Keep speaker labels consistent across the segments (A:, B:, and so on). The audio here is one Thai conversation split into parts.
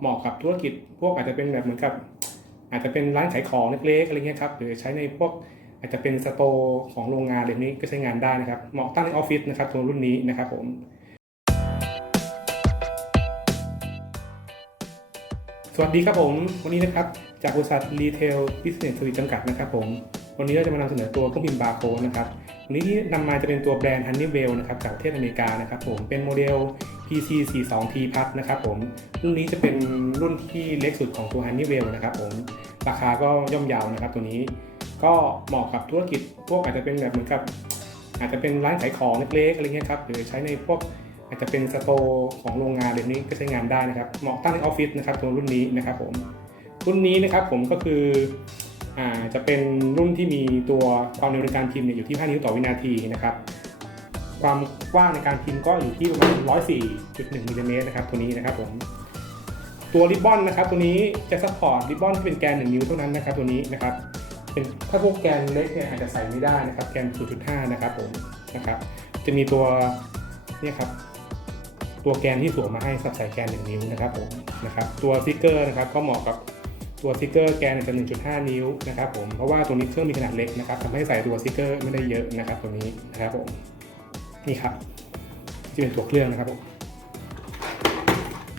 A: เหมาะกับธุรกิจพวกอาจจะเป็นแบบเหมือนกับ อาจจะเป็นร้านขายของเล็กๆอะไรเงี้ยครับหรือใช้ในพวกอาจจะเป็นสโตร์ของโรงงานอะไรนี้ก็ใช้งานได้นะครับ เหมาะตั้งในออฟฟิศนะครับตัวรุ่นนี้นะครับผมสวัสดีครับผม วันนี้นะครับ จากบริษัท Retail Business suite จำกัดนะครับผมวันนี้เราจะมานำเสนอตัวเครื่องพิมพ์บาร์โค้ดนะครับวันนี้ที่นำมาจะเป็นตัวแบรนด์ Honeywell นะครับจากประเทศอเมริกานะครับผมเป็นโมเดล PC 4 2 T พันะครับผม รุ่นนี้จะเป็นรุ่นที่เล็กสุดของตัว Honeywell นะครับผม ราคาก็ย่อมเยาวนะครับตัวนี้ ก็เหมาะกับธุรกิจพวกอาจจะเป็นแบบเหมือนกับอาจจะเป็นร้านขายของเล็กๆอะไรเงี้ยครับ หรือใช้ในพวกอาจจะเป็นสโตร์ของโรงงานอะไรนี้ก็ใช้งานได้นะครับ เหมาะตั้งในออฟฟิศนะครับตัวรุ่นนี้นะครับผม รุ่นนี้นะครับผมก็คืออ่าจะเป็นรุ่นที่มีตัวความเร็วในการพิมพ์อยู่ที่ 5 นิ้วต่อวินาทีนะครับ ความกว้างในการพิมพ์ก็อยู่ที่ประมาณ 104.1มิลลิเมตรนะครับตัวนี้นะครับผมตัวริบบอนนะครับตัวนี้จะซัพพอร์ตริบบอนที่เป็นแกน 1 นิ้วเท่านั้นนะครับตัวนี้นะครับเป็นถ้าพวกแกนเล็กเนี่ยอาจจะใส่ไม่ได้นะครับแกน 0.5 นะครับผมนะครับจะมีตัวเนี่ยครับตัวแกนที่สวมมาให้สับใส่แกน 1 นิ้วนะครับผมนะครับตัวสติกเกอร์นะครับก็เหมาะกับตัวสติกเกอร์แกนจะ1.5 นิ้วนะครับผมเพราะว่าตัวนี้เครื่องมีขนาดเล็กนะครับทำให้ใส่ตัวสติกเกอร์ไม่ได้เยอะนะครับตัวนี้นะครับผม นี่ครับที่เป็นตัวเครื่องนะครับผม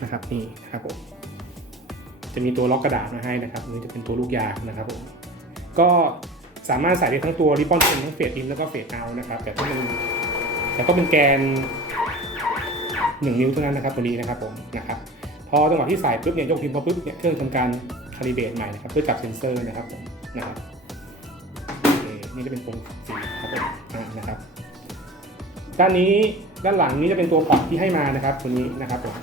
A: นะครับนี่นะครับผมจะมีตัวล็อกกระดาษมาให้นะครับนี่จะเป็นตัวลูกยางนะครับผมก็สามารถใส่ได้ทั้งตัวริบบอนเป็นทั้งเฟดอินแล้วก็เฟดเอานะครับ แต่ต้องเป็นแต่ต้องเป็นแกน 1 นิ้วเท่านั้นนะครับตัวนี้นะครับผมนะครับพอจังหวะที่ใส่ปุ๊บเนี่ยยกพิมพ์พอปุ๊บเนี่ยเครื่องทำการคาลิเบรตใหม่นะครับเพื่อจับเซนเซอร์นะครับผมนะครับโอเคนี่จะเป็นปุ่มสีครับผมอ่านะครับ ด้านนี้ด้านหลังนี้จะเป็นตัวพอร์ตที่ให้มานะครับ ตัวนี้นะครับผม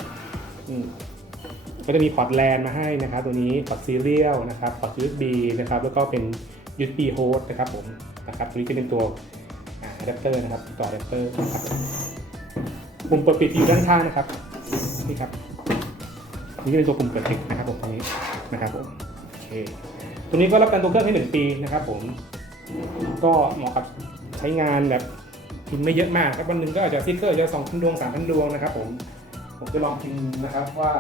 A: ก็จะมีพอร์ตแลนมาให้นะครับ ตัวนี้พอร์ตซีเรียลนะครับพอร์ต USB นะครับ แล้วก็เป็น USB host นะครับผมนะครับ ตัวนี้จะเป็นตัวอะแดปเตอร์นะครับต่ออะแดปเตอร์นะครับปุ่มเปิดปิดอยู่ด้านข้างนะครับนี่ครับนี่จะเป็นตัวปุ่มเปิดปิดนะครับผมตรงนี้นะครับผมโอเคตัวนี้ก็รับการตัวเครื่องให้หนึ่งปีนะครับ ผมก็เหมาะกับใช้งานแบบ พิมพ์ไม่เยอะมากครับวันหนึ่งก็อาจจะสติ๊กเกอร์จะสองพันดวงสามพันดวงนะครับผมผมจะลองพิมพ์นะครับว่า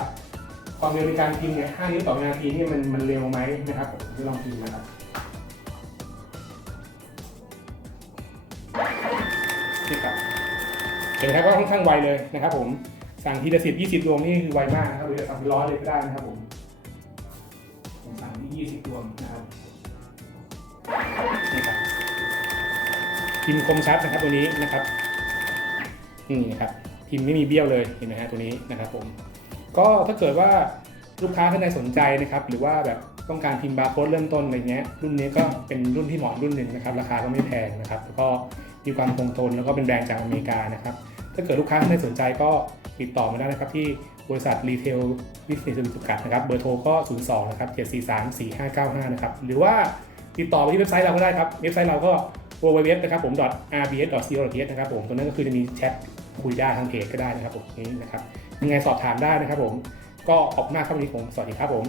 A: ความเร็วในการพิมพ์เนี่ย5นิ้วต่อวินาทีนี่มันมันเร็วไหมนะครับผมจะลองพิมพ์นะครับนี่ครับเห็นไหมครับว่าค่อนข้างไวเลยนะครับ ผมสั่งทีละสิบยี่สิบดวงนี่คือไวมากนะครับหรือจะสั่งเป็นร้อยเลยก็ได้นะครับผมผมสั่งที่ยี่สิบดวงนะครับนี่ครับ พิมพ์คมชัดนะครับตัวนี้นะครับนี่นะครับพิมพ์ไม่มีเบี้ยวเลยเห็นไหมฮะตัวนี้นะครับผมก็ถ้าเกิดว่าลูกค้าท่านใดสนใจนะครับ หรือว่าแบบต้องการพิมพ์บาร์โค้ดเริ่มต้นอะไรเงี้ยรุ่นนี้ก็เป็นรุ่นที่เหมาะรุ่นหนึ่งนะครับ ราคาก็ไม่แพงนะครับแล้วก็มีความคงทนแล้วก็เป็นแบรนด์จากอเมริกานะครับ ถ้าเกิดลูกค้าท่านใดสนใจก็ติดต่อมาได้นะครับที่บริษัท Retail Business Service จำกัดนะครับเบอร์โทรก็ 02 นะครับ 743 4595 นะครับ หรือว่าติดต่อไปที่เว็บไซต์เราก็ได้ครับ เว็บไซต์เราก็ www นะครับผม rbs.co.th นะครับผมตรงนั้นก็คือจะมีแชทคุยได้ทางเพจก็ได้นะครับผมนี่นะครับยังไงสอบถามได้นะครับผมก็ขอบคุณมากครับวันนี้ผมสวัสดีครับผม